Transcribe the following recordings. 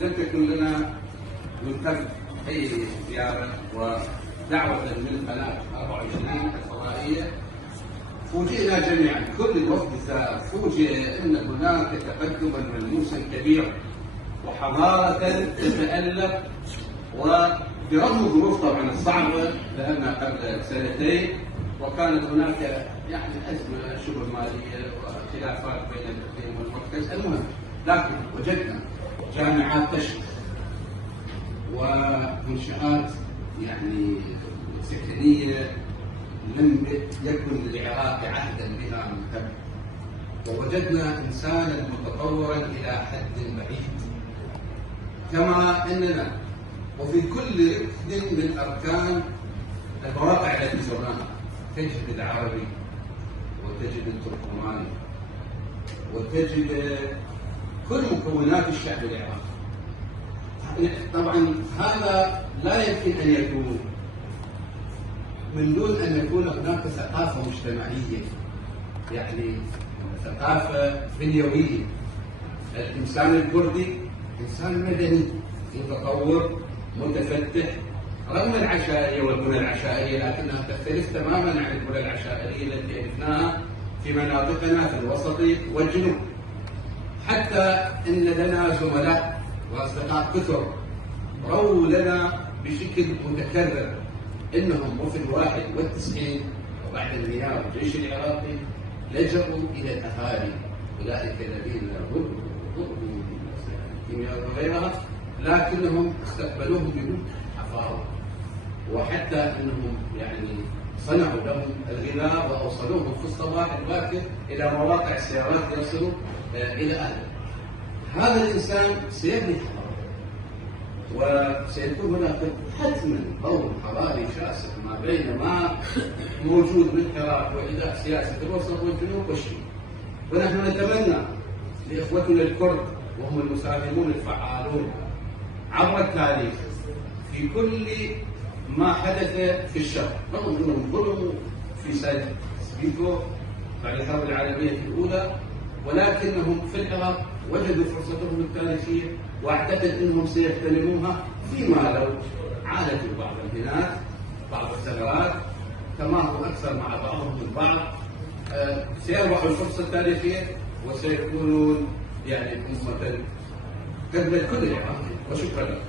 لم تكن لنا من قبل أي زيارة، ودعوة من قناة 24 الفضائية فوجئنا جميعا، كل الوفد فوجئ أن هناك تقدما ملموسا كبيرا وحضارة تتألق، وبرغم الظروف طبعا الصعبة لأنها قبل سنتين وكانت هناك يعني أزمة شبه مالية وخلافات بين الإقليم والمركز، المهم لكن وجدنا جامعات تشرف ومنشآت يعني سكنية لم يكن للعراق عهدا بها من قبل، ووجدنا إنسانا متطورا إلى حد بعيد. كما أننا وفي كل ركن من أركان المواقع التي زرناها تجد العربي وتجد التركماني وتجد كل مكونات الشعب العراقي. طبعا هذا لا يمكن أن يكون من دون أن يكون هناك ثقافة مجتمعية، يعني ثقافة بنيوية. الإنسان الكردي إنسان مدني متطور متفتح رغم العشائرية والبنى العشائرية، لكنها تختلف تماما عن البنى العشائرية التي عرفناها في مناطقنا في الوسط والجنوب. حتى إن لنا زملاء وأصدقاء كثر رووا لنا بشكل متكرر إنهم وفي 91 وبعد انهيار الجيش العراقي لجأوا إلى الأهالي، أولئك الذين ضربوا بالكيمياء وغيرها، لكنهم استقبلوهم بمنتهى الحفاوة، وحتى أنهم يعني صنعوا لهم الغذاء وأوصلوهم في الصباح الباكر إلى مواقع السيارات يصلوا إلى أهله. هذا الإنسان سيبني حضارة، وسيكون هناك حتما دور حضاري شاسع ما بين ما موجود من حراك وإلى سياسة الوسط والجنوب والشمال. ونحن نتمنى لإخوتنا الكرد وهم المساهمون الفعالون عبر التاريخ في كل ما حدث في الشرق، رغم أنهم ظلموا في سنة بيكو بعد الحرب العالمية الأولى، ولكنهم في العراق وجدوا فرصتهم التاريخية، واعتقد أنهم سيغتنموها فيما لو عالجوا بعض الهنات بعض الثغرات كما هو أكثر مع بعضهم البعض، سيربحوا الفرصة التاريخية وسيكونون يعني أمة قبل كل العراق. وشكرا لك.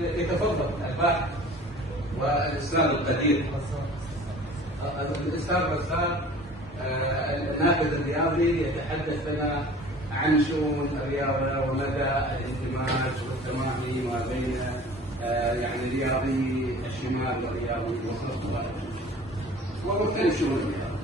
يتفضل الباحث والأستاذ القدير الأستاذ رسال الناقد الرياضي يتحدث لنا عن شؤون الرياضة ومدى الاندماج والتمامي ما بين يعني رياضي الشمال والرياضي الوسط ومختلف شؤون الرياضة.